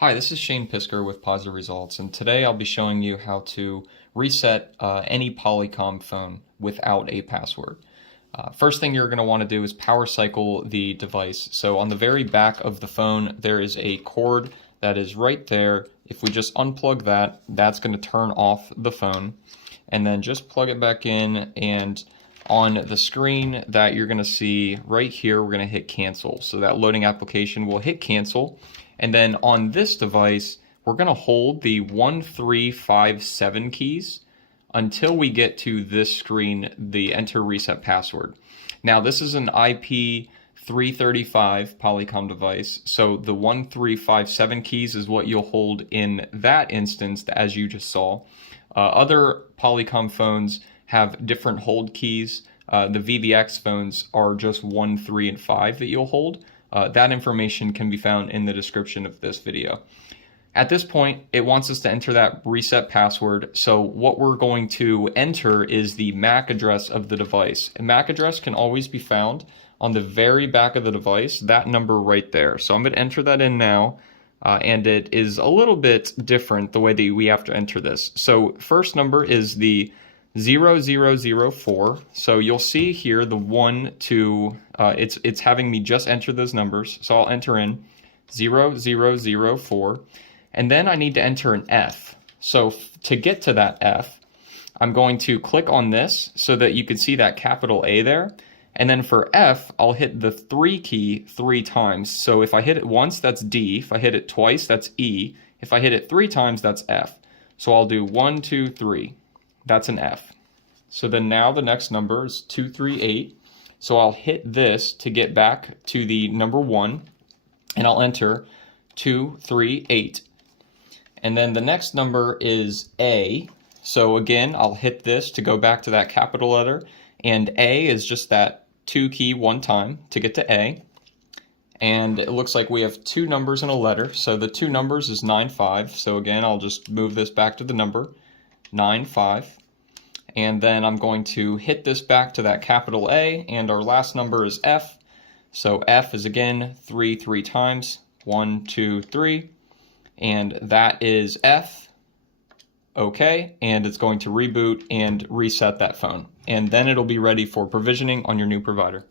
Hi, this is Shane Pisker with Positive Results, and today I'll be showing you how to reset any Polycom phone without a password. First thing you're going to want to do is power cycle the device. So on the very back of the phone, there is a cord that is right there. If we just unplug that, that's going to turn off the phone. And then just plug it back in, and on the screen that you're going to see right here, we're going to hit cancel. So that loading application will hit cancel. And then on this device, we're going to hold the 1357 keys until we get to this screen, the enter reset password. Now this is an IP 335 Polycom device, so the 1357 keys is what you'll hold in that instance, as you just saw. Other Polycom phones have different hold keys. The VVX phones are just 1, 3, and 5 that you'll hold. That information can be found in the description of this video. At this point, it wants us to enter that reset password. So what we're going to enter is the MAC address of the device. A MAC address can always be found on the very back of the device, that number right there. So I'm going to enter that in now, and it is a little bit different the way that we have to enter this. So first number is the 0004. So you'll see here the 1, 2, it's having me just enter those numbers. So I'll enter in 0004, and then I need to enter an F. So to get to that F, I'm going to click on this so that you can see that capital A there. And then for F, I'll hit the 3 key 3 times. So if I hit it once, that's D. If I hit it twice, that's E. If I hit it 3 times, that's F. So I'll do 1, 2, 3. That's an F. So then now the next number is 238. So I'll hit this to get back to the number 1, and I'll enter 238. And then the next number is A. So again, I'll hit this to go back to that capital letter, and A is just that 2 key 1 time to get to A. And it looks like we have 2 numbers and a letter. So the 2 numbers is 95. So again, I'll just move this back to the number 95. And then I'm going to hit this back to that capital A, and our last number is F. So F is again 3 times, 1, 2, 3, and that is F. Okay, and it's going to reboot and reset that phone. And then it'll be ready for provisioning on your new provider.